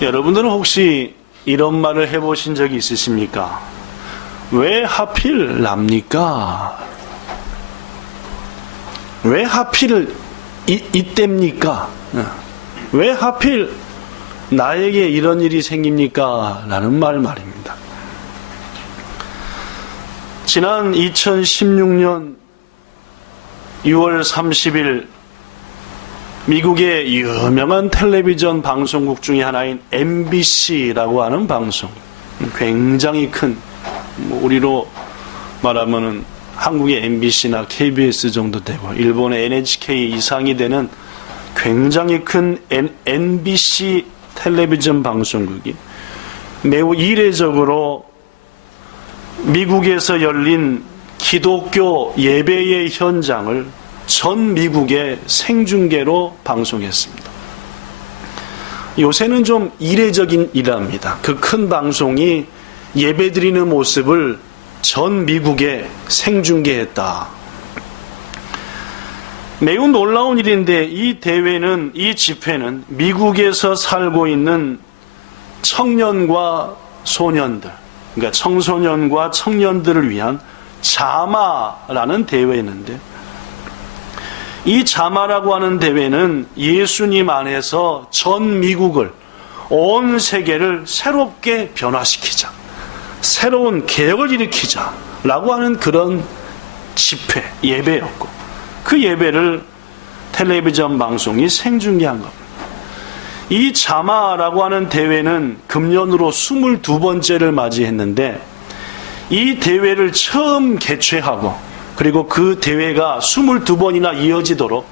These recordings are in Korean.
여러분들은 혹시 이런 말을 해보신 적이 있으십니까? 왜 하필 납니까? 왜 하필 이때입니까? 왜 하필 나에게 이런 일이 생깁니까? 라는 말입니다. 지난 2016년 6월 30일 미국의 유명한 텔레비전 방송국 중에 하나인 MBC라고 하는 방송, 굉장히 큰, 우리로 말하면은 한국의 MBC나 KBS 정도 되고 일본의 NHK 이상이 되는 굉장히 큰 NBC 텔레비전 방송국이 매우 이례적으로 미국에서 열린 기독교 예배의 현장을 전 미국에 생중계로 방송했습니다. 요새는 좀 이례적인 일합니다. 그 큰 방송이 예배드리는 모습을 전 미국에 생중계했다. 매우 놀라운 일인데 이 대회는, 이 집회는 미국에서 살고 있는 청년과 소년들, 그러니까 청소년과 청년들을 위한 자마라는 대회였는데, 이 자마라고 하는 대회는 예수님 안에서 전 미국을, 온 세계를 새롭게 변화시키자, 새로운 개혁을 일으키자 라고 하는 그런 집회, 예배였고, 그 예배를 텔레비전 방송이 생중계한 겁니다. 이 자마라고 하는 대회는 금년으로 22번째를 맞이했는데, 이 대회를 처음 개최하고 그리고 그 대회가 22번이나 이어지도록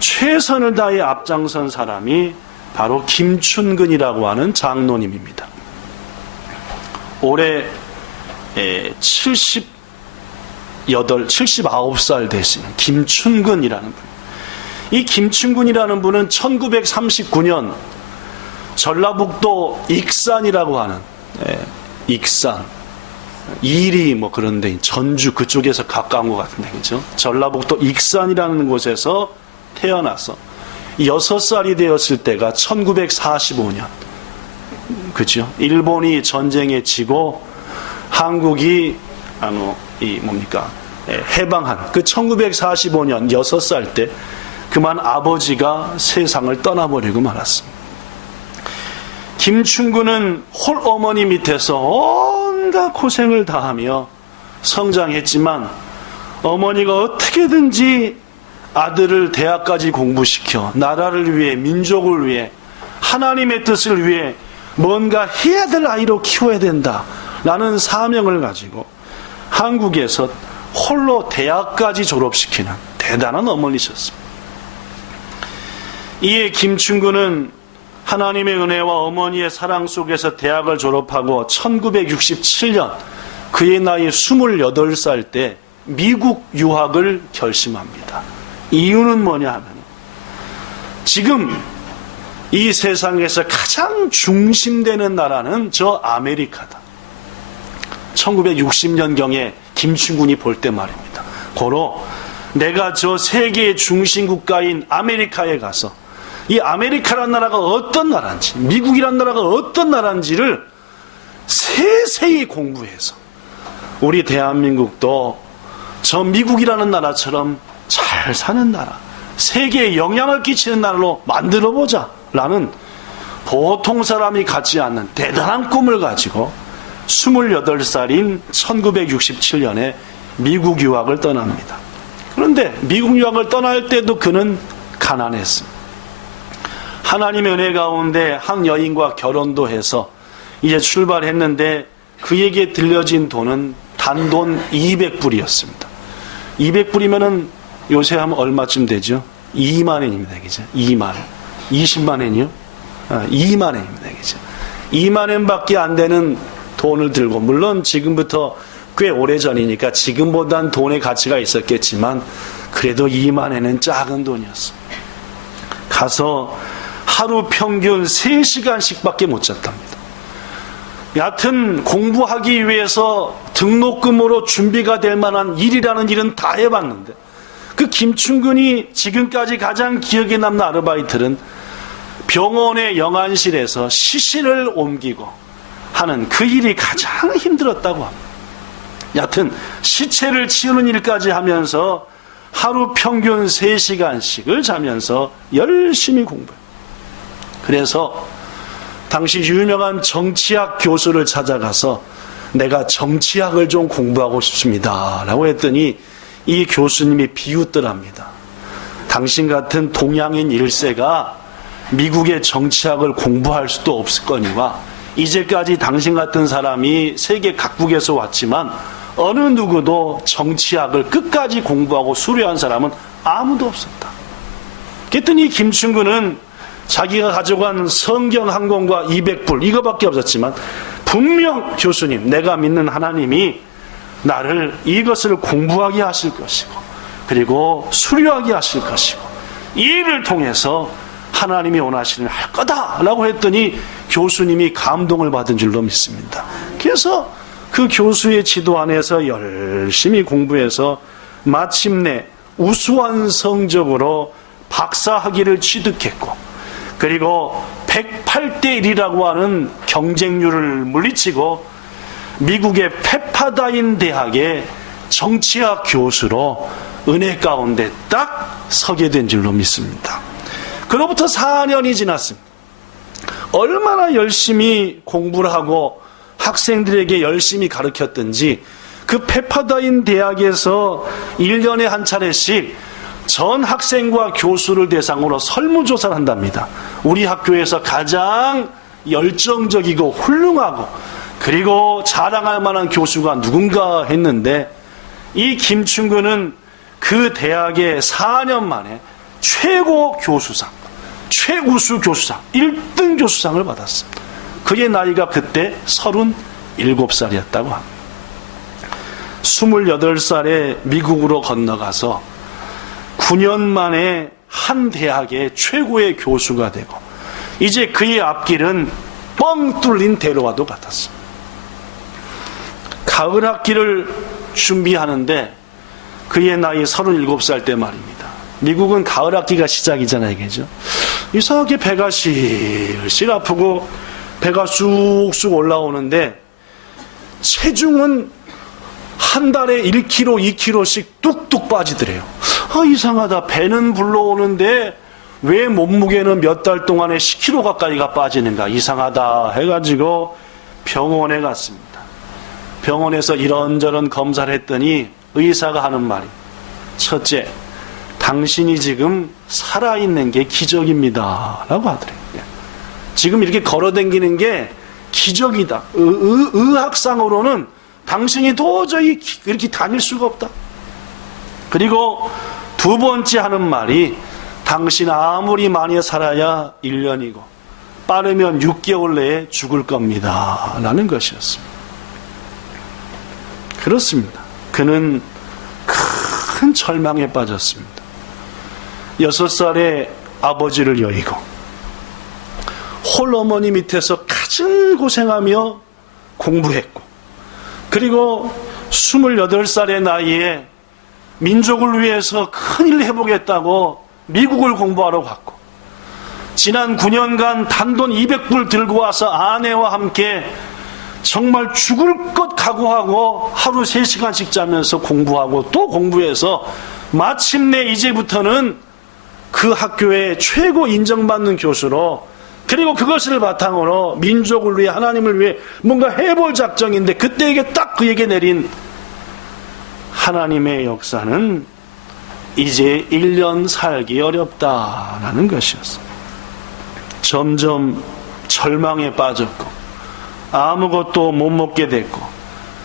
최선을 다해 앞장선 사람이 바로 김춘근이라고 하는 장로님입니다. 올해 79살 되신 김춘근이라는 분. 이 김춘근이라는 분은 1939년 전라북도 익산이라고 하는, 익산, 이리 뭐 그런 데, 전주 그쪽에서 가까운 것 같은데, 그죠? 전라북도 익산이라는 곳에서 태어나서 6살이 되었을 때가 1945년, 그죠? 일본이 전쟁에 지고 한국이 해방한 그 1945년 6살 때 그만 아버지가 세상을 떠나버리고 말았습니다. 김춘근은 홀어머니 밑에서 온갖 고생을 다하며 성장했지만 어머니가 어떻게든지 아들을 대학까지 공부시켜 나라를 위해, 민족을 위해, 하나님의 뜻을 위해 뭔가 해야 될 아이로 키워야 된다라는 사명을 가지고 한국에서 홀로 대학까지 졸업시키는 대단한 어머니셨습니다. 이에 김춘근은 하나님의 은혜와 어머니의 사랑 속에서 대학을 졸업하고 1967년 그의 나이 28살 때 미국 유학을 결심합니다. 이유는 뭐냐 하면, 지금 이 세상에서 가장 중심되는 나라는 저 아메리카다. 1960년경에 김춘근이 볼 때 말입니다. 고로 내가 저 세계의 중심 국가인 아메리카에 가서 이 아메리카란 나라가 어떤 나라인지, 미국이란 나라가 어떤 나라인지를 세세히 공부해서 우리 대한민국도 저 미국이라는 나라처럼 잘 사는 나라, 세계에 영향을 끼치는 나라로 만들어보자 라는 보통 사람이 갖지 않는 대단한 꿈을 가지고 28살인 1967년에 미국 유학을 떠납니다. 그런데 미국 유학을 떠날 때도 그는 가난했습니다. 하나님의 은혜 가운데 한 여인과 결혼도 해서 이제 출발했는데 그에게 들려진 돈은 단돈 200불이었습니다. 200불이면은 요새 하면 얼마쯤 되죠? 2만 원입니다. 그죠? 2만 원. 20만 원이요? 2만 원입니다. 그죠? 2만 원밖에 안 되는 돈을 들고, 물론 지금부터 꽤 오래전이니까 지금보단 돈의 가치가 있었겠지만 그래도 2만 원은 작은 돈이었습니다. 가서 하루 평균 3시간씩밖에 못 잤답니다. 여하튼 공부하기 위해서 등록금으로 준비가 될 만한 일이라는 일은 다 해봤는데, 그 김춘근이 지금까지 가장 기억에 남는 아르바이트는 병원의 영안실에서 시신을 옮기고 하는 그 일이 가장 힘들었다고 합니다. 여하튼 시체를 치우는 일까지 하면서 하루 평균 3시간씩을 자면서 열심히 공부해요. 그래서 당시 유명한 정치학 교수를 찾아가서 내가 정치학을 좀 공부하고 싶습니다 라고 했더니 이 교수님이 비웃더랍니다. 당신 같은 동양인 1세가 미국의 정치학을 공부할 수도 없을 거니와 이제까지 당신 같은 사람이 세계 각국에서 왔지만 어느 누구도 정치학을 끝까지 공부하고 수료한 사람은 아무도 없었다. 그랬더니 김충근은 자기가 가져간 성경 한 권과 200불 이거밖에 없었지만 분명 교수님, 내가 믿는 하나님이 나를 이것을 공부하게 하실 것이고 그리고 수료하게 하실 것이고 이 일을 통해서 하나님이 원하시는 할 거다라고 했더니 교수님이 감동을 받은 줄로 믿습니다. 그래서 그 교수의 지도 안에서 열심히 공부해서 마침내 우수한 성적으로 박사학위를 취득했고 그리고 108대 1이라고 하는 경쟁률을 물리치고 미국의 페파다인 대학의 정치학 교수로 은혜 가운데 딱 서게 된 줄로 믿습니다. 그로부터 4년이 지났습니다. 얼마나 열심히 공부를 하고 학생들에게 열심히 가르쳤든지 그 페파다인 대학에서 1년에 한 차례씩 전 학생과 교수를 대상으로 설문조사를 한답니다. 우리 학교에서 가장 열정적이고 훌륭하고 그리고 자랑할 만한 교수가 누군가 했는데 이 김충근은 그 대학의 4년 만에 최고 교수상, 최우수 교수상, 1등 교수상을 받았습니다. 그의 나이가 그때 37살이었다고 합니다. 28살에 미국으로 건너가서 9년 만에 한 대학의 최고의 교수가 되고 이제 그의 앞길은 뻥 뚫린 대로와도 같았습니다. 가을 학기를 준비하는데 그의 나이 37살 때 말입니다. 미국은 가을 학기가 시작이잖아요, 그죠? 이상하게 배가 실실 아프고 배가 쑥쑥 올라오는데 체중은 한 달에 1kg, 2kg씩 뚝뚝 빠지더래요. 이상하다. 배는 불러오는데 왜 몸무게는 몇 달 동안에 10kg 가까이가 빠지는가 이상하다 해가지고 병원에 갔습니다. 병원에서 이런저런 검사를 했더니 의사가 하는 말이 첫째, 당신이 지금 살아있는 게 기적입니다 라고 하더래요. 지금 이렇게 걸어다니는 게 기적이다. 의학상으로는 당신이 도저히 이렇게 다닐 수가 없다. 그리고 두 번째 하는 말이 당신 아무리 많이 살아야 1년이고 빠르면 6개월 내에 죽을 겁니다 라는 것이었습니다. 그렇습니다. 그는 큰 절망에 빠졌습니다. 6살에 아버지를 여의고 홀어머니 밑에서 가진 고생하며 공부했고 그리고 28살의 나이에 민족을 위해서 큰일 해보겠다고 미국을 공부하러 갔고 지난 9년간 단돈 200불 들고 와서 아내와 함께 정말 죽을 것 각오하고 하루 3시간씩 자면서 공부하고 또 공부해서 마침내 이제부터는 그 학교의 최고 인정받는 교수로 그리고 그것을 바탕으로 민족을 위해 하나님을 위해 뭔가 해볼 작정인데 그때에게 딱 그에게 내린 하나님의 역사는 이제 1년 살기 어렵다라는 것이었습니다. 점점 절망에 빠졌고 아무것도 못 먹게 됐고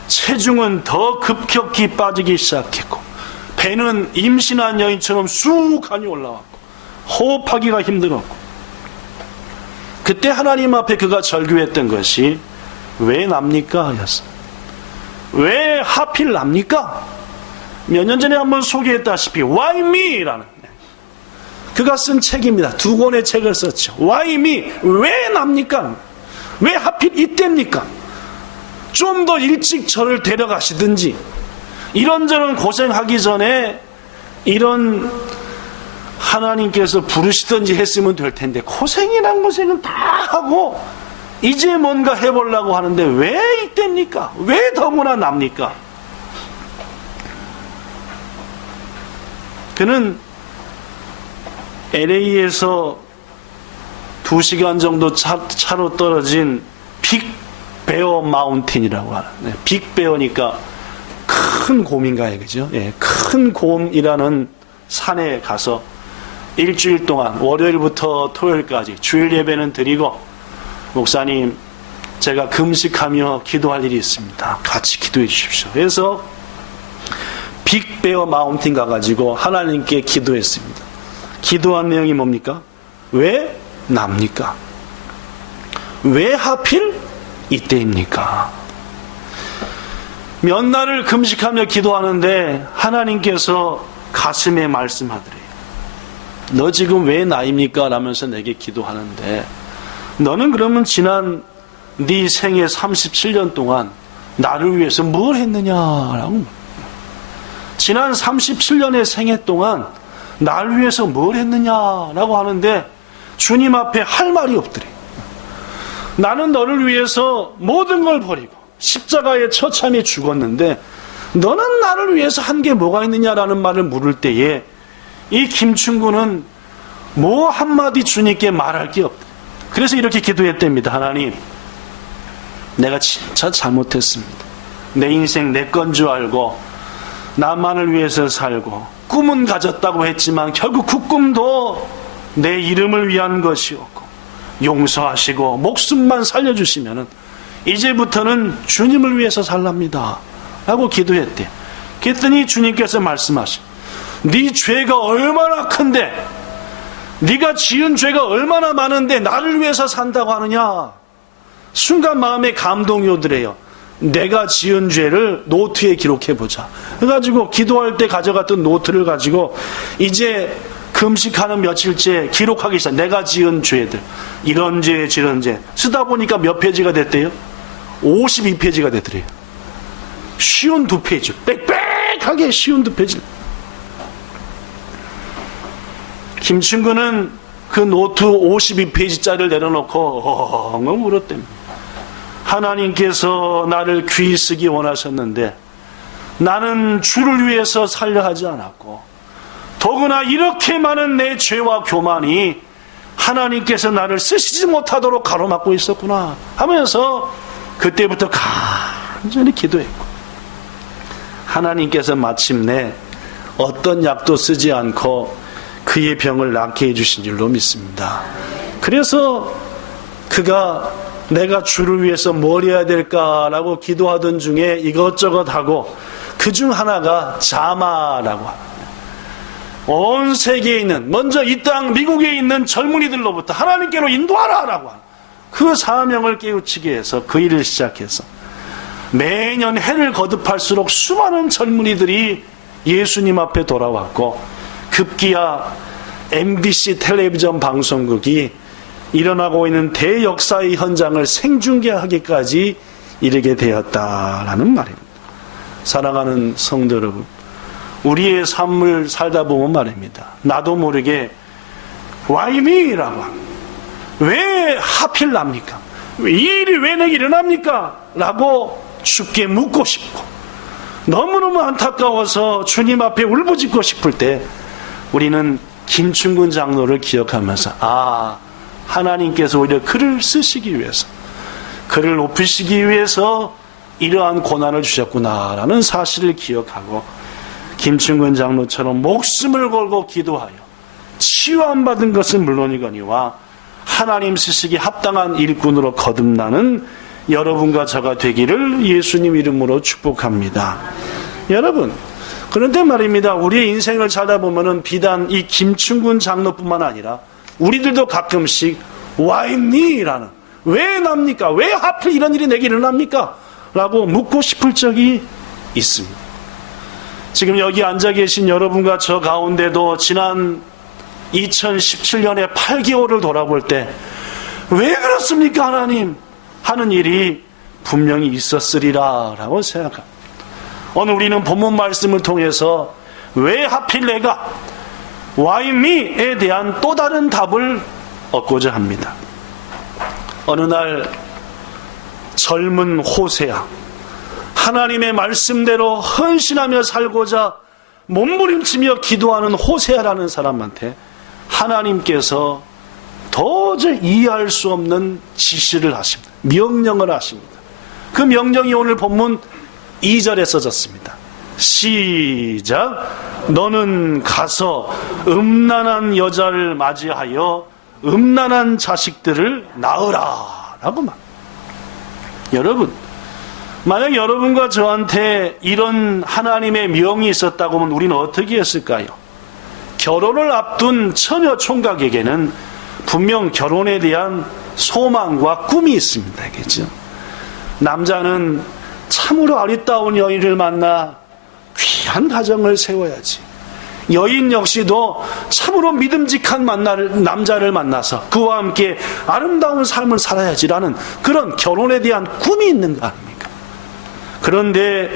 체중은 더 급격히 빠지기 시작했고 배는 임신한 여인처럼 쑥하니 올라왔고 호흡하기가 힘들었고 그때 하나님 앞에 그가 절규했던 것이 왜 납니까? 였어요. 왜 하필 납니까? 몇 년 전에 한번 소개했다시피 Why me? 라는 그가 쓴 책입니다. 2권의 책을 썼죠. Why me? 왜 납니까? 왜 하필 이때입니까? 좀 더 일찍 저를 데려가시든지 이런저런 고생하기 전에 이런 하나님께서 부르시든지 했으면 될 텐데 고생이란 고생은 다 하고 이제 뭔가 해보려고 하는데 왜 이때입니까? 왜 더구나 납니까? 그는 LA에서 2시간 정도 차로 떨어진 빅베어 마운틴이라고 하는, 빅베어니까 큰 곰인가요, 그죠? 예, 큰 곰이라는 산에 가서 일주일 동안 월요일부터 토요일까지 주일 예배는 드리고, 목사님 제가 금식하며 기도할 일이 있습니다. 같이 기도해 주십시오. 그래서 빅베어 마운틴 가가지고 하나님께 기도했습니다. 기도한 내용이 뭡니까? 왜 납니까? 왜 하필 이때입니까? 몇 날을 금식하며 기도하는데 하나님께서 가슴에 말씀하더래요. 너 지금 왜 나입니까? 라면서 내게 기도하는데 너는 그러면 지난 네 생애 37년 동안 나를 위해서 뭘 했느냐라고. 지난 37년의 생애 동안 나를 위해서 뭘 했느냐라고 하는데 주님 앞에 할 말이 없더래. 나는 너를 위해서 모든 걸 버리고 십자가에 처참히 죽었는데 너는 나를 위해서 한 게 뭐가 있느냐라는 말을 물을 때에 이 김충구는 뭐 한마디 주님께 말할 게 없다. 그래서 이렇게 기도했답니다. 하나님, 내가 진짜 잘못했습니다. 내 인생 내 건 줄 알고 나만을 위해서 살고 꿈은 가졌다고 했지만 결국 그 꿈도 내 이름을 위한 것이었고 용서하시고 목숨만 살려주시면은 이제부터는 주님을 위해서 살랍니다 라고 기도했대. 그랬더니 주님께서 말씀하시고 네 죄가 얼마나 큰데, 네가 지은 죄가 얼마나 많은데 나를 위해서 산다고 하느냐. 순간 마음에 감동이 오더래요. 내가 지은 죄를 노트에 기록해보자. 그래가지고 기도할 때 가져갔던 노트를 가지고 이제 금식하는 며칠째 기록하기 시작. 내가 지은 죄들, 이런 죄 저런 죄 쓰다 보니까 몇 페이지가 됐대요? 52페이지가 됐더래요. 쉬운 2페이지, 빽빽하게 쉬운 2페이지. 김충구는 그 노트 52페이지짜리를 내려놓고 엉엉 울었답니다. 하나님께서 나를 귀히 쓰기 원하셨는데 나는 주를 위해서 살려 하지 않았고, 더구나 이렇게 많은 내 죄와 교만이 하나님께서 나를 쓰시지 못하도록 가로막고 있었구나 하면서 그때부터 간절히 기도했고, 하나님께서 마침내 어떤 약도 쓰지 않고 그의 병을 낫게 해주신 줄로 믿습니다. 그래서 그가 내가 주를 위해서 뭘 해야 될까라고 기도하던 중에 이것저것 하고 그 중 하나가 자마라고 합니다. 온 세계에 있는, 먼저 이 땅 미국에 있는 젊은이들로부터 하나님께로 인도하라라고 하는 그 사명을 깨우치기 위해서 그 일을 시작해서 매년 해를 거듭할수록 수많은 젊은이들이 예수님 앞에 돌아왔고, 급기야 MBC 텔레비전 방송국이 일어나고 있는 대역사의 현장을 생중계하기까지 이르게 되었다라는 말입니다. 사랑하는 성도 여러분, 우리의 삶을 살다 보면 말입니다. 나도 모르게 Why me? 라고 합니다. 왜 하필 납니까? 이 일이 왜 내게 일어납니까? 라고 주께 묻고 싶고, 너무너무 안타까워서 주님 앞에 울부짖고 싶을 때 우리는 김충근 장로를 기억하면서 하나님께서 오히려 그를 쓰시기 위해서, 그를 높이시기 위해서 이러한 고난을 주셨구나라는 사실을 기억하고 김충근 장로처럼 목숨을 걸고 기도하여 치유 안 받은 것은 물론이거니와 하나님 쓰시기 합당한 일꾼으로 거듭나는 여러분과 저가 되기를 예수님 이름으로 축복합니다. 여러분, 그런데 말입니다. 우리의 인생을 살다 보면은 비단 이 김충근 장로뿐만 아니라 우리들도 가끔씩 Why me? 라는, 왜 납니까? 왜 하필 이런 일이 내게 일어납니까? 라고 묻고 싶을 적이 있습니다. 지금 여기 앉아 계신 여러분과 저 가운데도 지난 2017년에 8개월을 돌아볼 때 왜 그렇습니까 하나님? 하는 일이 분명히 있었으리라 라고 생각합니다. 오늘 우리는 본문 말씀을 통해서 왜 하필 내가, Why me에 대한 또 다른 답을 얻고자 합니다. 어느 날 젊은 호세아, 하나님의 말씀대로 헌신하며 살고자 몸부림치며 기도하는 호세아라는 사람한테 하나님께서 도저히 이해할 수 없는 지시를 하십니다. 명령을 하십니다. 그 명령이 오늘 본문 2절에 써졌습니다. 시작. 너는 가서 음란한 여자를 맞이하여 음란한 자식들을 낳으라 라고 말. 여러분, 만약 여러분과 저한테 이런 하나님의 명이 있었다고 하면 우리는 어떻게 했을까요? 결혼을 앞둔 처녀 총각에게는 분명 결혼에 대한 소망과 꿈이 있습니다. 알겠죠? 남자는 참으로 아리따운 여인을 만나 귀한 가정을 세워야지. 여인 역시도 참으로 믿음직한 남자를 만나서 그와 함께 아름다운 삶을 살아야지라는 그런 결혼에 대한 꿈이 있는 거 아닙니까? 그런데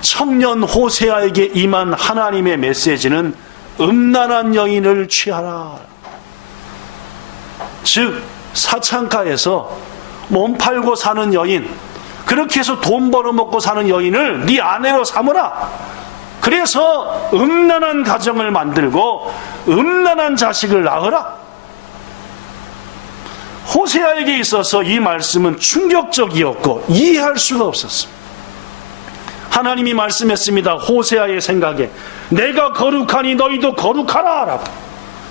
청년 호세아에게 임한 하나님의 메시지는 음란한 여인을 취하라. 즉 사창가에서 몸 팔고 사는 여인, 그렇게 해서 돈 벌어먹고 사는 여인을 네 아내로 삼으라. 그래서 음란한 가정을 만들고 음란한 자식을 낳으라. 호세아에게 있어서 이 말씀은 충격적이었고 이해할 수가 없었습니다. 하나님이 말씀했습니다. 호세아의 생각에 내가 거룩하니 너희도 거룩하라 라고.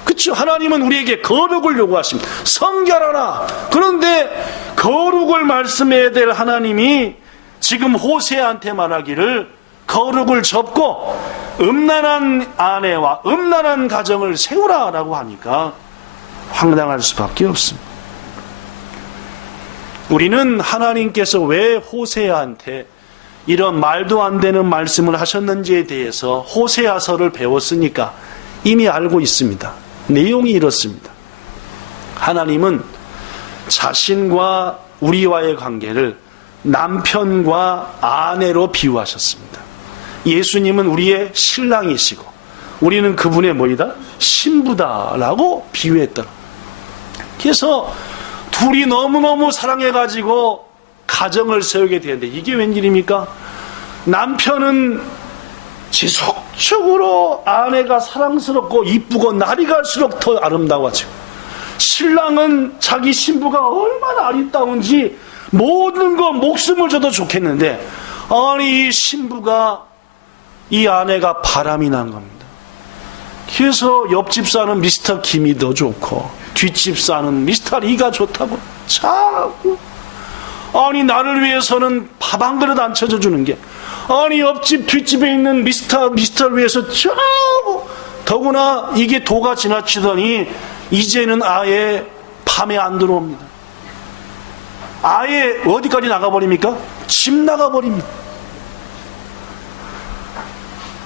그렇죠? 하나님은 우리에게 거룩을 요구하십니다. 성결하라. 그런데 거룩을 말씀해야 될 하나님이 지금 호세아한테 말하기를 거룩을 접고 음란한 아내와 음란한 가정을 세우라라고 하니까 황당할 수밖에 없습니다. 우리는 하나님께서 왜 호세아한테 이런 말도 안 되는 말씀을 하셨는지에 대해서 호세아서를 배웠으니까 이미 알고 있습니다. 내용이 이렇습니다. 하나님은 자신과 우리와의 관계를 남편과 아내로 비유하셨습니다. 예수님은 우리의 신랑이시고 우리는 그분의 뭐이다? 신부다라고 비유했더라. 그래서 둘이 너무너무 사랑해가지고 가정을 세우게 되는데 이게 웬일입니까? 남편은 지속적으로 아내가 사랑스럽고 이쁘고 날이 갈수록 더 아름다워지고, 신랑은 자기 신부가 얼마나 아리따운지 모든 거 목숨을 줘도 좋겠는데, 아니 이 신부가, 이 아내가 바람이 난 겁니다. 그래서 옆집 사는 미스터 김이 더 좋고 뒷집 사는 미스터 리가 좋다고 자꾸, 아니 나를 위해서는 밥 한 그릇 안 쳐주는 게, 아니 옆집 뒷집에 있는 미스터를 위해서 자꾸, 더구나 이게 도가 지나치더니 이제는 아예 밤에 안 들어옵니다. 아예 어디까지 나가버립니까? 집 나가버립니다.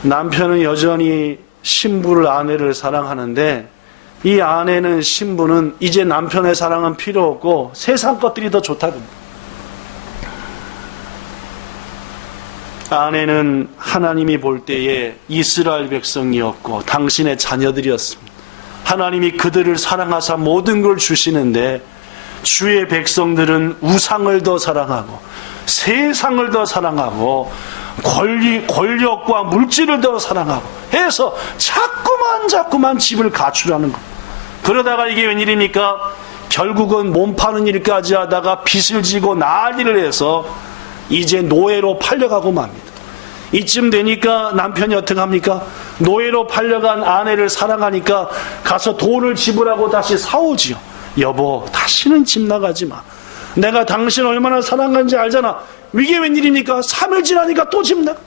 남편은 여전히 신부를, 아내를 사랑하는데 이 아내는, 신부는 이제 남편의 사랑은 필요 없고 세상 것들이 더 좋다고. 아내는 하나님이 볼 때에 이스라엘 백성이었고 당신의 자녀들이었습니다. 하나님이 그들을 사랑하사 모든 걸 주시는데 주의 백성들은 우상을 더 사랑하고 세상을 더 사랑하고 권력과 물질을 더 사랑하고 해서 자꾸만 집을 갖추라는 것. 그러다가 이게 웬일입니까? 결국은 몸 파는 일까지 하다가 빚을 지고 난리를 해서 이제 노예로 팔려가고 맙니다. 이쯤 되니까 남편이 어떻게 합니까? 노예로 팔려간 아내를 사랑하니까 가서 돈을 지불하고 다시 사오지요. 여보, 다시는 집 나가지 마. 내가 당신 얼마나 사랑하는지 알잖아. 이게 웬일입니까? 3일 지나니까 또 집 나가.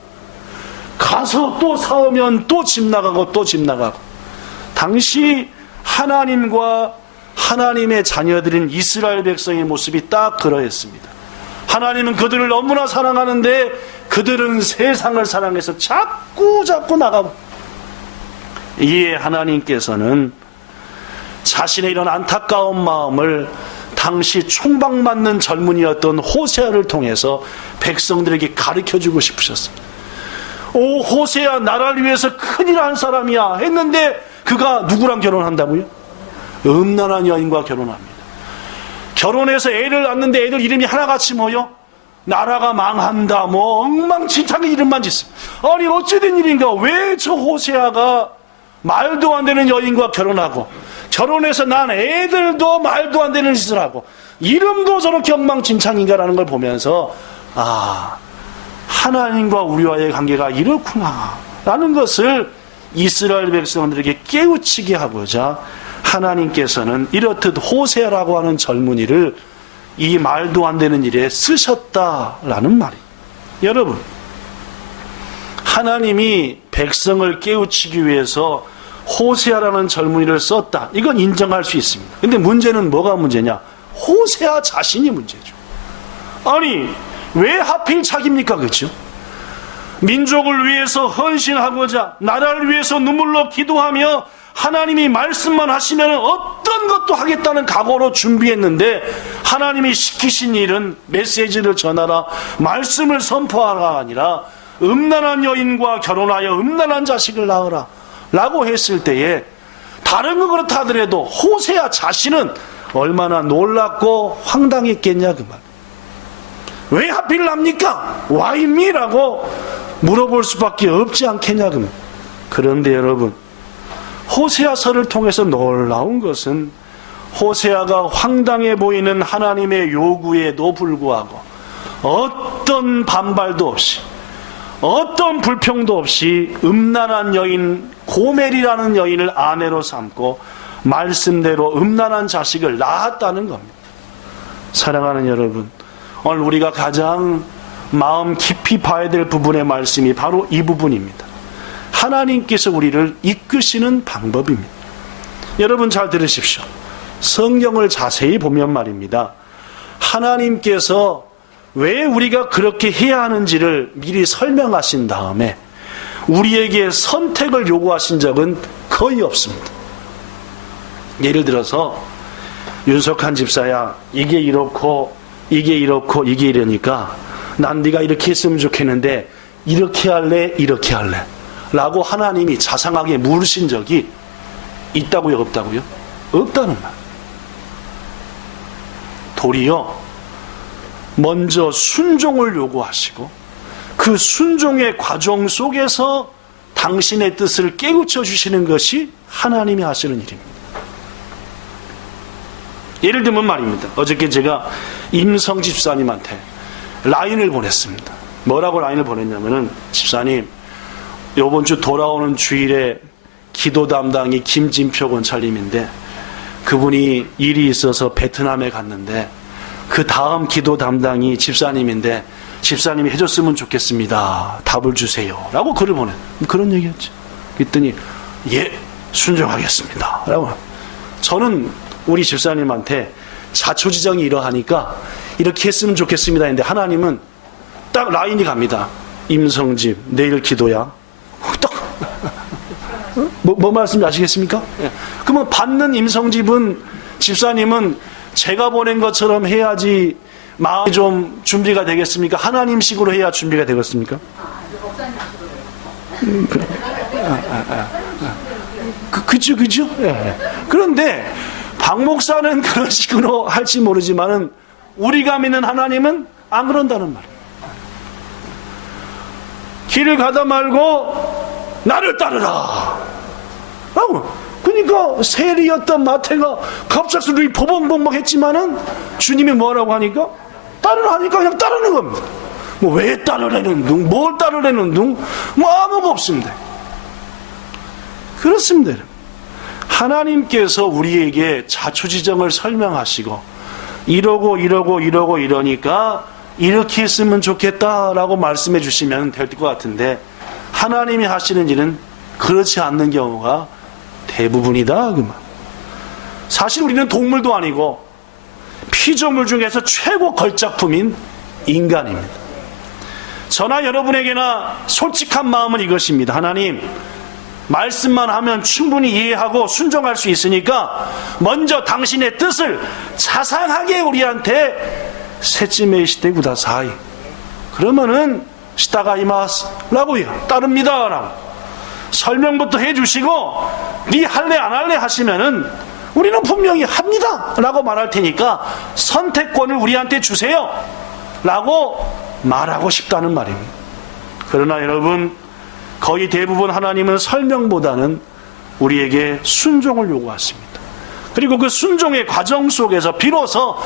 가서 또 사오면 또 집 나가고 또 집 나가고. 당시 하나님과 하나님의 자녀들인 이스라엘 백성의 모습이 딱 그러했습니다. 하나님은 그들을 너무나 사랑하는데 그들은 세상을 사랑해서 자꾸 나가고, 이에 하나님께서는 자신의 이런 안타까운 마음을 당시 총방맞는 젊은이였던 호세아를 통해서 백성들에게 가르쳐주고 싶으셨습니다. 오 호세아, 나라를 위해서 큰일 한 사람이야 했는데 그가 누구랑 결혼한다고요? 음란한 여인과 결혼합니다. 결혼해서 애를 낳는데 애들 이름이 하나같이 뭐요? 나라가 망한다, 뭐 엉망진창의 이름만 짓습니다. 아니 어찌된 일인가? 왜 저 호세아가 말도 안 되는 여인과 결혼하고 결혼해서 난 애들도 말도 안 되는 짓을 하고 이름도 저렇게 엉망진창인가라는 걸 보면서 하나님과 우리와의 관계가 이렇구나 라는 것을 이스라엘 백성들에게 깨우치게 하고자 하나님께서는 이렇듯 호세아라고 하는 젊은이를 이 말도 안 되는 일에 쓰셨다라는 말이에요. 여러분, 하나님이 백성을 깨우치기 위해서 호세아라는 젊은이를 썼다. 이건 인정할 수 있습니다. 근데 문제는 뭐가 문제냐? 호세아 자신이 문제죠. 아니, 왜 하필 자기입니까? 그렇죠? 민족을 위해서 헌신하고자 나라를 위해서 눈물로 기도하며 하나님이 말씀만 하시면 어떤 것도 하겠다는 각오로 준비했는데 하나님이 시키신 일은 메시지를 전하라, 말씀을 선포하라가 아니라 음란한 여인과 결혼하여 음란한 자식을 낳으라 라고 했을 때에 다른 거 그렇다 하더라도 호세아 자신은 얼마나 놀랍고 황당했겠냐 그 말. 왜 하필 납니까? Why me? 라고 물어볼 수밖에 없지 않겠냐 그 말. 그런데 여러분, 호세아서를 통해서 놀라운 것은 호세아가 황당해 보이는 하나님의 요구에도 불구하고 어떤 반발도 없이 어떤 불평도 없이 음란한 여인 고멜이라는 여인을 아내로 삼고 말씀대로 음란한 자식을 낳았다는 겁니다. 사랑하는 여러분, 오늘 우리가 가장 마음 깊이 봐야 될 부분의 말씀이 바로 이 부분입니다. 하나님께서 우리를 이끄시는 방법입니다. 여러분 잘 들으십시오. 성경을 자세히 보면 말입니다. 하나님께서 왜 우리가 그렇게 해야 하는지를 미리 설명하신 다음에 우리에게 선택을 요구하신 적은 거의 없습니다. 예를 들어서 윤석한 집사야, 이게 이렇고 이게 이렇고 이게 이러니까 난 네가 이렇게 했으면 좋겠는데 이렇게 할래 이렇게 할래 라고 하나님이 자상하게 물으신 적이 있다고요 없다고요? 없다는 말. 도리어 먼저 순종을 요구하시고 그 순종의 과정 속에서 당신의 뜻을 깨우쳐 주시는 것이 하나님이 하시는 일입니다. 예를 들면 말입니다. 어저께 제가 임성 집사님한테 라인을 보냈습니다. 뭐라고 라인을 보냈냐면은, 집사님 이번 주 돌아오는 주일에 기도 담당이 김진표 권찰님인데 그분이 일이 있어서 베트남에 갔는데 그 다음 기도 담당이 집사님인데 집사님이 해줬으면 좋겠습니다. 답을 주세요. 라고 글을 보내. 그런 얘기였죠. 그랬더니 예, 순종하겠습니다. 라고. 저는 우리 집사님한테 자초지정이 이러하니까 이렇게 했으면 좋겠습니다 했는데 하나님은 딱 라인이 갑니다. 임성집 내일 기도야. 딱 뭐 말씀인지 아시겠습니까? 그러면 받는 임성집은 집사님은 제가 보낸 것처럼 해야지 마음이 좀 준비가 되겠습니까? 하나님식으로 해야 준비가 되겠습니까? 그죠? 예. 그런데 박 목사는 그런 식으로 할지 모르지만은 우리가 믿는 하나님은 안 그런다는 말이에요. 길을 가다 말고 나를 따르라. 그러니까 세리였던 마태가 갑작스레 버벅버벅 했지만은 주님이 뭐라고 하니까 따르라니까 그냥 따르는 겁니다. 뭐 왜 따르라는 둥, 뭘 따르라는 둥, 뭐 아무것도 없습니다. 그렇습니다. 하나님께서 우리에게 자초지정을 설명하시고 이러니까 이렇게 했으면 좋겠다라고 말씀해 주시면 될 것 같은데 하나님이 하시는 일은 그렇지 않는 경우가 대부분이다. 사실 우리는 동물도 아니고 피조물 중에서 최고 걸작품인 인간입니다. 저나 여러분에게나 솔직한 마음은 이것입니다. 하나님, 말씀만 하면 충분히 이해하고 순종할 수 있으니까 먼저 당신의 뜻을 자상하게 우리한테 세찌메 시대 구다사이. 그러면은 시다가 이마스 라고요. 따릅니다. 라고. 설명부터 해주시고 네 할래 안 할래 하시면은 우리는 분명히 합니다 라고 말할 테니까 선택권을 우리한테 주세요 라고 말하고 싶다는 말입니다. 그러나 여러분, 거의 대부분 하나님은 설명보다는 우리에게 순종을 요구하십니다. 그리고 그 순종의 과정 속에서 비로소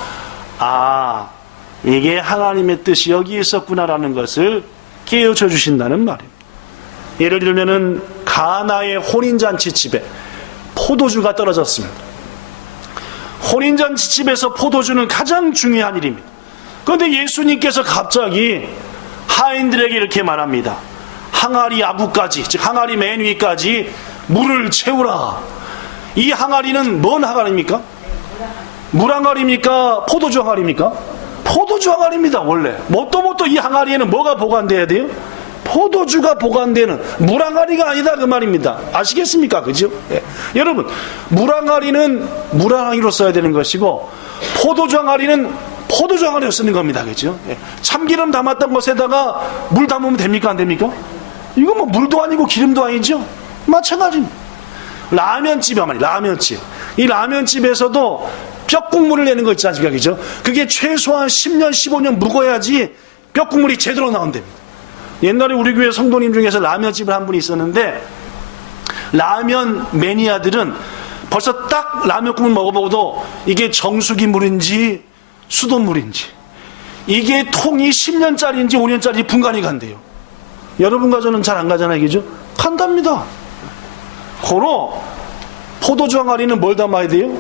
이게 하나님의 뜻이 여기 있었구나라는 것을 깨우쳐 주신다는 말입니다. 예를 들면은 가나의 혼인잔치집에 포도주가 떨어졌습니다. 혼인잔치집에서 포도주는 가장 중요한 일입니다. 그런데 예수님께서 갑자기 하인들에게 이렇게 말합니다. 항아리 아구까지, 즉 항아리 맨 위까지 물을 채우라. 이 항아리는 뭔 항아리입니까? 물 항아리입니까? 포도주 항아리입니까? 포도주 항아리입니다. 원래 뭣도 이 항아리에는 뭐가 보관돼야 돼요? 포도주가 보관되는 물 항아리가 아니다 그 말입니다. 아시겠습니까? 그죠? 예. 여러분, 물 항아리는 물 항아리로 써야 되는 것이고 포도주 항아리는 포도주 항아리로 쓰는 겁니다. 그죠? 예. 참기름 담았던 것에다가 물 담으면 됩니까? 안 됩니까? 이거 뭐 물도 아니고 기름도 아니죠? 마찬가지입니다. 라면집이 말이에요. 라면집. 이 라면집에서도 뼈국물을 내는 거 있지 않습니까? 그죠? 그게 최소한 10년, 15년 묵어야지 뼈국물이 제대로 나온답니다. 옛날에 우리 교회 성도님 중에서 라면집을 한 분이 있었는데, 라면 매니아들은 벌써 딱 라면국물 먹어보고도 이게 정수기 물인지 수돗물인지, 이게 통이 10년짜리인지 5년짜리 분간이 간대요. 여러분과 저는 잘 안 가잖아요. 그죠? 간답니다. 고로 포도주 항아리는 뭘 담아야 돼요?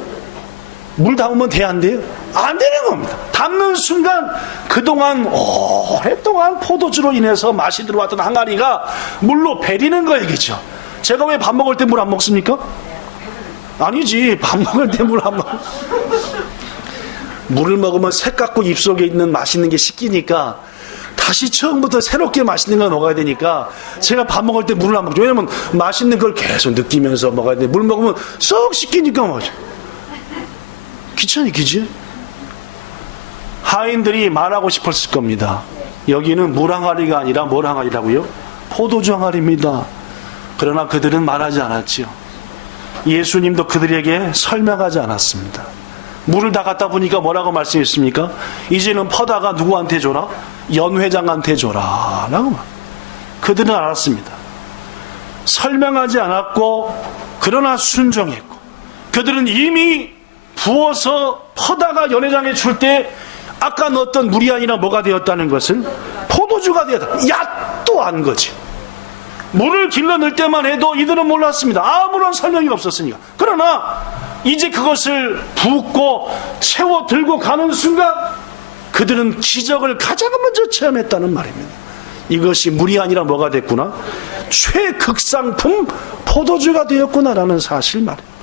물 담으면 돼야 안 돼요? 안 되는 겁니다. 담는 순간 그동안 오랫동안 포도주로 인해서 맛이 들어왔던 항아리가 물로 배리는 거예요. 그죠? 제가 왜 밥 먹을 때 물 안 먹습니까? 아니지. 밥 먹을 때 물 안 먹. 물을 먹으면 색 같고 입속에 있는 맛있는 게 씻기니까 다시 처음부터 새롭게 맛있는 걸 먹어야 되니까 제가 밥 먹을 때 물을 안 먹죠. 왜냐면 맛있는 걸 계속 느끼면서 먹어야 돼. 물 먹으면 쏙 씻기니까 먹죠. 귀찮이기지? 하인들이 말하고 싶었을 겁니다. 여기는 물 항아리가 아니라 뭘 항아리라고요? 포도주 항아리입니다. 그러나 그들은 말하지 않았지요. 예수님도 그들에게 설명하지 않았습니다. 물을 다 갖다 보니까 뭐라고 말씀했습니까? 이제는 퍼다가 누구한테 줘라? 연회장한테 줘라 라고 말. 그들은 알았습니다. 설명하지 않았고 그러나 순종했고, 그들은 이미 부어서 퍼다가 연회장에 줄 때 아까 넣었던 물이 아니라 뭐가 되었다는 것을 포도주가 되었다. 야, 또 안 거지. 물을 길러 넣을 때만 해도 이들은 몰랐습니다. 아무런 설명이 없었으니까. 그러나 이제 그것을 붓고 채워 들고 가는 순간 그들은 기적을 가장 먼저 체험했다는 말입니다. 이것이 물이 아니라 뭐가 됐구나? 최극상품 포도주가 되었구나라는 사실 말입니다.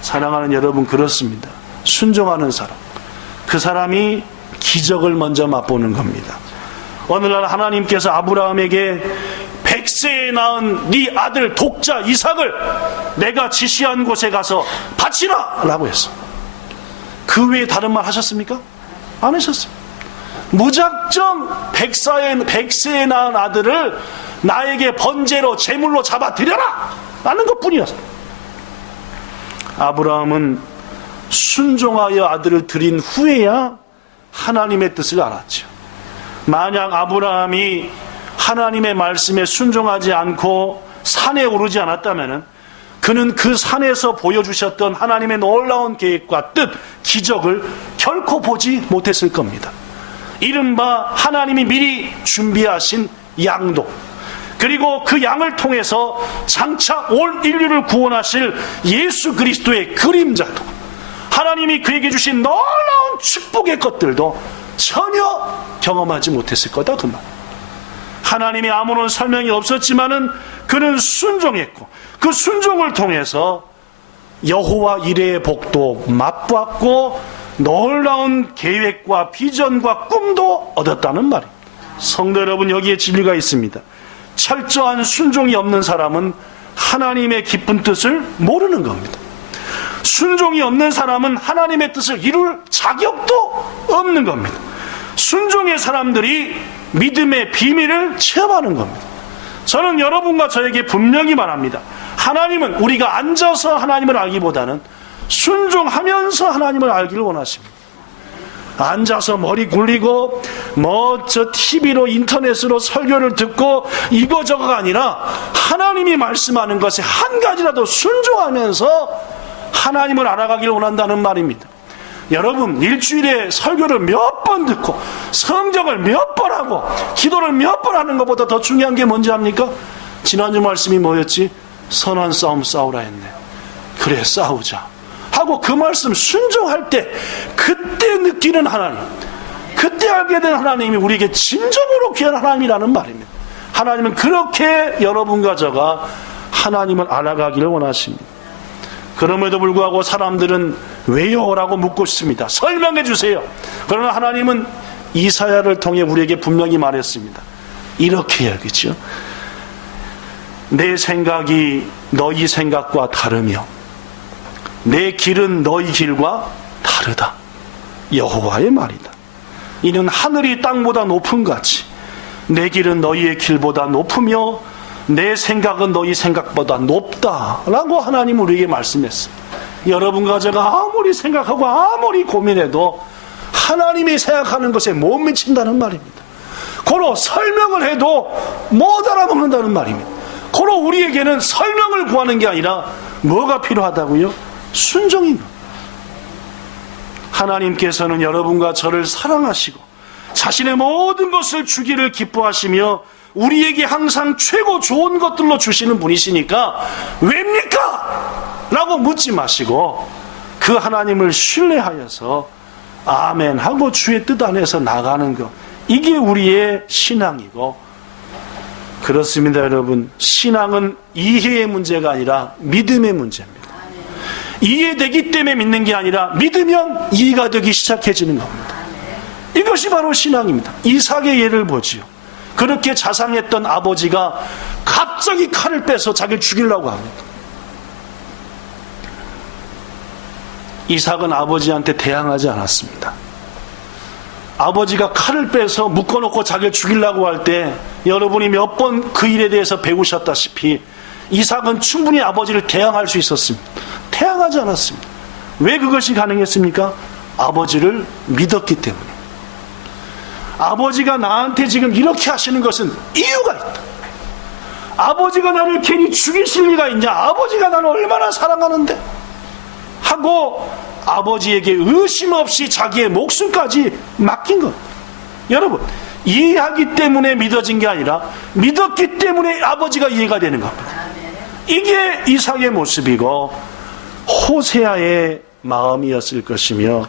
사랑하는 여러분, 그렇습니다. 순종하는 사람, 그 사람이 기적을 먼저 맛보는 겁니다. 오늘날 하나님께서 아브라함에게 100세에 낳은 네 아들 독자 이삭을 내가 지시한 곳에 가서 바치라 라고 했어. 그 외에 다른 말 하셨습니까? 안 하셨어요. 무작정 100세에 낳은 아들을 나에게 번제로 제물로 잡아드려라 라는 것뿐이었어요. 아브라함은 순종하여 아들을 드린 후에야 하나님의 뜻을 알았죠. 만약 아브라함이 하나님의 말씀에 순종하지 않고 산에 오르지 않았다면 그는 그 산에서 보여주셨던 하나님의 놀라운 계획과 뜻, 기적을 결코 보지 못했을 겁니다. 이른바 하나님이 미리 준비하신 양도, 그리고 그 양을 통해서 장차 올 인류를 구원하실 예수 그리스도의 그림자도, 하나님이 그에게 주신 놀라운 축복의 것들도 전혀 경험하지 못했을 거다 그 말. 하나님이 아무런 설명이 없었지만은 그는 순종했고, 그 순종을 통해서 여호와 이레의 복도 맛보았고 놀라운 계획과 비전과 꿈도 얻었다는 말입니다. 성도 여러분, 여기에 진리가 있습니다. 철저한 순종이 없는 사람은 하나님의 기쁜 뜻을 모르는 겁니다. 순종이 없는 사람은 하나님의 뜻을 이룰 자격도 없는 겁니다. 순종의 사람들이 믿음의 비밀을 체험하는 겁니다. 저는 여러분과 저에게 분명히 말합니다. 하나님은 우리가 앉아서 하나님을 알기보다는 순종하면서 하나님을 알기를 원하십니다. 앉아서 머리 굴리고 저 TV로 인터넷으로 설교를 듣고 이거저거가 아니라 하나님이 말씀하는 것에 한 가지라도 순종하면서 하나님을 알아가기를 원한다는 말입니다. 여러분, 일주일에 설교를 몇 번 듣고 성경을 몇 번 하고 기도를 몇 번 하는 것보다 더 중요한 게 뭔지 압니까? 지난주 말씀이 뭐였지? 선한 싸움 싸우라 했네. 그래, 싸우자 하고 그 말씀 순종할 때 그때 느끼는 하나님, 그때 알게 된 하나님이 우리에게 진정으로 귀한 하나님이라는 말입니다. 하나님은 그렇게 여러분과 저가 하나님을 알아가기를 원하십니다. 그럼에도 불구하고 사람들은 왜요? 라고 묻고 싶습니다. 설명해 주세요. 그러나 하나님은 이사야를 통해 우리에게 분명히 말했습니다. 이렇게 이야기죠. 내 생각이 너희 생각과 다르며 내 길은 너희 길과 다르다. 여호와의 말이다. 이는 하늘이 땅보다 높음 같이 내 길은 너희의 길보다 높으며 내 생각은 너희 생각보다 높다라고 하나님 우리에게 말씀했습니다. 여러분과 제가 아무리 생각하고 아무리 고민해도 하나님이 생각하는 것에 못 미친다는 말입니다. 고로 설명을 해도 못 알아먹는다는 말입니다. 고로 우리에게는 설명을 구하는 게 아니라 뭐가 필요하다고요? 순종입니다. 하나님께서는 여러분과 저를 사랑하시고 자신의 모든 것을 주기를 기뻐하시며 우리에게 항상 최고 좋은 것들로 주시는 분이시니까 왜입니까? 라고 묻지 마시고 그 하나님을 신뢰하여서 아멘 하고 주의 뜻 안에서 나가는 것, 이게 우리의 신앙이고, 그렇습니다. 여러분, 신앙은 이해의 문제가 아니라 믿음의 문제입니다. 이해되기 때문에 믿는 게 아니라 믿으면 이해가 되기 시작해지는 겁니다. 이것이 바로 신앙입니다. 이삭의 예를 보지요. 그렇게 자상했던 아버지가 갑자기 칼을 빼서 자기를 죽이려고 합니다. 이삭은 아버지한테 대항하지 않았습니다. 아버지가 칼을 빼서 묶어놓고 자기를 죽이려고 할 때 여러분이 몇 번 그 일에 대해서 배우셨다시피 이삭은 충분히 아버지를 대항할 수 있었습니다. 대항하지 않았습니다. 왜 그것이 가능했습니까? 아버지를 믿었기 때문에. 아버지가 나한테 지금 이렇게 하시는 것은 이유가 있다. 아버지가 나를 괜히 죽이실 리가 있냐? 아버지가 나를 얼마나 사랑하는데? 하고 아버지에게 의심 없이 자기의 목숨까지 맡긴 것. 여러분, 이해하기 때문에 믿어진 게 아니라 믿었기 때문에 아버지가 이해가 되는 겁니다. 이게 이삭의 모습이고 호세아의 마음이었을 것이며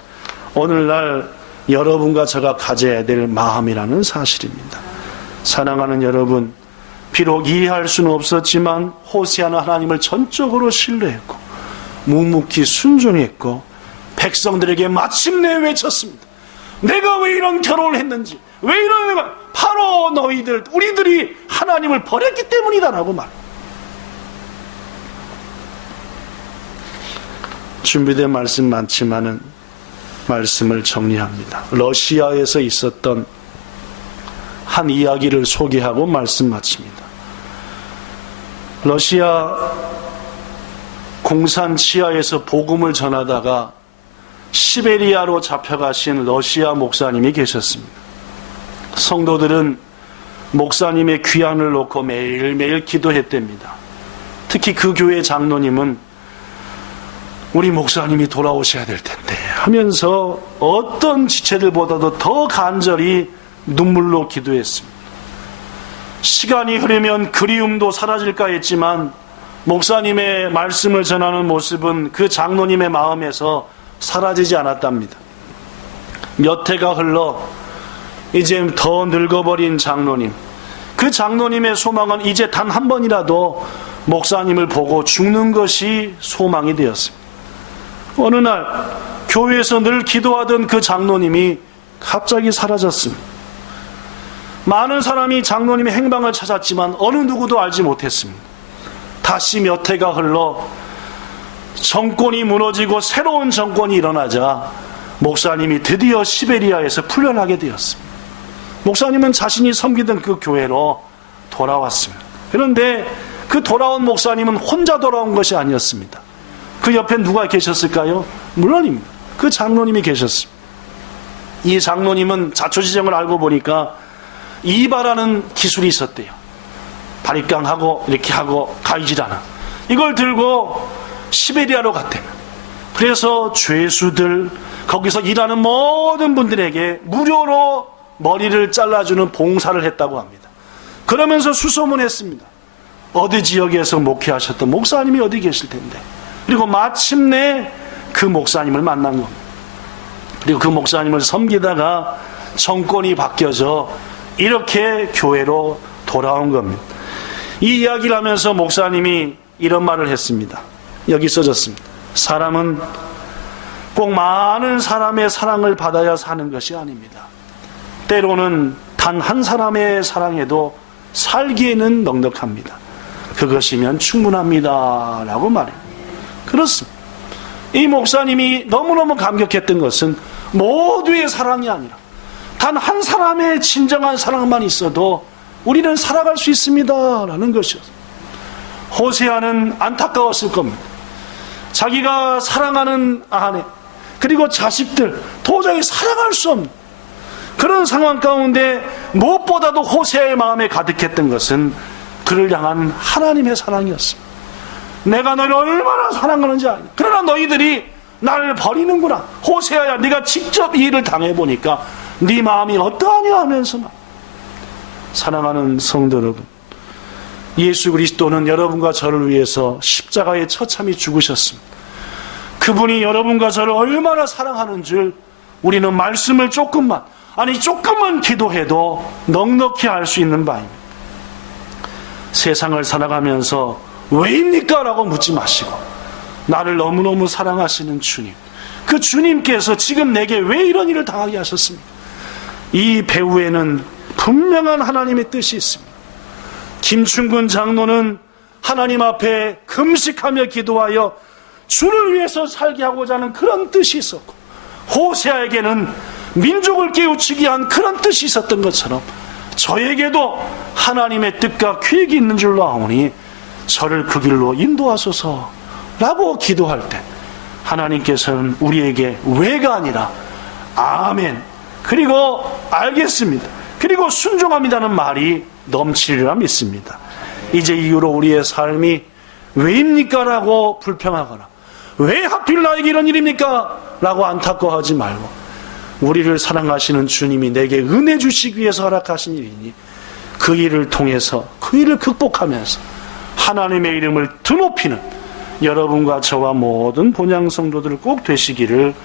오늘날 여러분과 제가 가져야 될 마음이라는 사실입니다. 사랑하는 여러분, 비록 이해할 수는 없었지만 호세아는 하나님을 전적으로 신뢰했고 묵묵히 순종했고 백성들에게 마침내 외쳤습니다. 내가 왜 이런 결혼을 했는지, 왜 이런, 바로 너희들, 우리들이 하나님을 버렸기 때문이다라고 말. 준비된 말씀 많지만은 말씀을 정리합니다. 러시아에서 있었던 한 이야기를 소개하고 말씀 마칩니다. 러시아 공산 치하에서 복음을 전하다가 시베리아로 잡혀가신 러시아 목사님이 계셨습니다. 성도들은 목사님의 귀환을 놓고 매일매일 기도했답니다. 특히 그 교회 장로님은 우리 목사님이 돌아오셔야 될 텐데 하면서 어떤 지체들보다도 더 간절히 눈물로 기도했습니다. 시간이 흐르면 그리움도 사라질까 했지만 목사님의 말씀을 전하는 모습은 그 장로님의 마음에서 사라지지 않았답니다. 몇 해가 흘러 이제 더 늙어버린 장로님, 그 장로님의 소망은 이제 단 한 번이라도 목사님을 보고 죽는 것이 소망이 되었습니다. 어느 날 교회에서 늘 기도하던 그 장로님이 갑자기 사라졌습니다. 많은 사람이 장로님의 행방을 찾았지만 어느 누구도 알지 못했습니다. 다시 몇 해가 흘러 정권이 무너지고 새로운 정권이 일어나자 목사님이 드디어 시베리아에서 풀려나게 되었습니다. 목사님은 자신이 섬기던 그 교회로 돌아왔습니다. 그런데 그 돌아온 목사님은 혼자 돌아온 것이 아니었습니다. 그 옆에 누가 계셨을까요? 물론입니다. 그 장로님이 계셨습니다. 이 장로님은 자초지종을 알고 보니까 이바라는 기술이 있었대요. 바리깡하고 이렇게 하고 가위질하는 이걸 들고 시베리아로 갔대요. 그래서 죄수들, 거기서 일하는 모든 분들에게 무료로 머리를 잘라주는 봉사를 했다고 합니다. 그러면서 수소문했습니다. 어디 지역에서 목회하셨던 목사님이 어디 계실 텐데. 그리고 마침내 그 목사님을 만난 겁니다. 그리고 그 목사님을 섬기다가 정권이 바뀌어져 이렇게 교회로 돌아온 겁니다. 이 이야기를 하면서 목사님이 이런 말을 했습니다. 여기 써졌습니다. 사람은 꼭 많은 사람의 사랑을 받아야 사는 것이 아닙니다. 때로는 단 한 사람의 사랑에도 살기에는 넉넉합니다. 그것이면 충분합니다. 라고 말해요. 그렇습니다. 이 목사님이 너무너무 감격했던 것은 모두의 사랑이 아니라 단 한 사람의 진정한 사랑만 있어도 우리는 살아갈 수 있습니다. 라는 것이었어요. 호세아는 안타까웠을 겁니다. 자기가 사랑하는 아내 그리고 자식들 도저히 살아갈 수 없는 그런 상황 가운데 무엇보다도 호세아의 마음에 가득했던 것은 그를 향한 하나님의 사랑이었습니다. 내가 너를 얼마나 사랑하는지 알아. 그러나 너희들이 나를 버리는구나. 호세아야, 네가 직접 이 일을 당해보니까 네 마음이 어떠하냐 하면서만. 사랑하는 성도 여러분, 예수 그리스도는 여러분과 저를 위해서 십자가에 처참히 죽으셨습니다. 그분이 여러분과 저를 얼마나 사랑하는 줄 우리는 말씀을 조금만 기도해도 넉넉히 알 수 있는 바입니다. 세상을 살아가면서 왜입니까? 라고 묻지 마시고 나를 너무너무 사랑하시는 주님, 그 주님께서 지금 내게 왜 이런 일을 당하게 하셨습니까? 이 배후에는 분명한 하나님의 뜻이 있습니다. 김충근 장로는 하나님 앞에 금식하며 기도하여 주를 위해서 살게 하고자 하는 그런 뜻이 있었고, 호세아에게는 민족을 깨우치기 위한 그런 뜻이 있었던 것처럼 저에게도 하나님의 뜻과 계획이 있는 줄로 아오니 저를 그 길로 인도하소서 라고 기도할 때 하나님께서는 우리에게 왜가 아니라 아멘, 그리고 알겠습니다, 그리고 순종합니다는 말이 넘치리라 믿습니다. 이제 이후로 우리의 삶이 왜입니까? 라고 불평하거나 왜 하필 나에게 이런 일입니까? 라고 안타까워하지 말고 우리를 사랑하시는 주님이 내게 은혜 주시기 위해서 허락하신 일이니 그 일을 통해서 그 일을 극복하면서 하나님의 이름을 드높이는 여러분과 저와 모든 본향 성도들 꼭 되시기를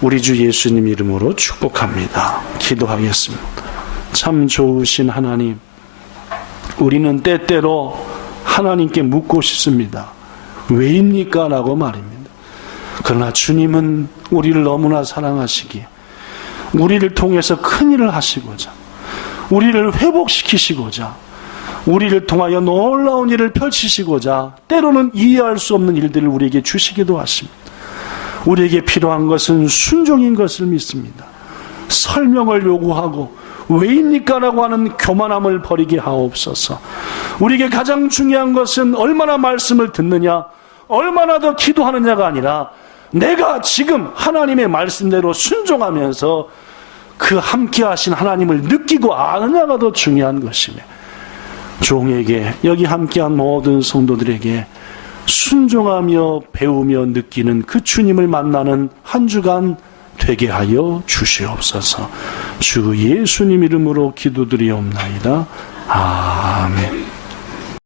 우리 주 예수님 이름으로 축복합니다. 기도하겠습니다. 참 좋으신 하나님, 우리는 때때로 하나님께 묻고 싶습니다. 왜입니까? 라고 말입니다. 그러나 주님은 우리를 너무나 사랑하시기에 우리를 통해서 큰일을 하시고자, 우리를 회복시키시고자, 우리를 통하여 놀라운 일을 펼치시고자 때로는 이해할 수 없는 일들을 우리에게 주시기도 하십니다. 우리에게 필요한 것은 순종인 것을 믿습니다. 설명을 요구하고 왜입니까? 라고 하는 교만함을 버리게 하옵소서. 우리에게 가장 중요한 것은 얼마나 말씀을 듣느냐, 얼마나 더 기도하느냐가 아니라 내가 지금 하나님의 말씀대로 순종하면서 그 함께 하신 하나님을 느끼고 아느냐가 더 중요한 것이며, 종에게, 여기 함께한 모든 성도들에게 순종하며 배우며 느끼는 그 주님을 만나는 한 주간 되게 하여 주시옵소서. 주 예수님 이름으로 기도드리옵나이다. 아멘.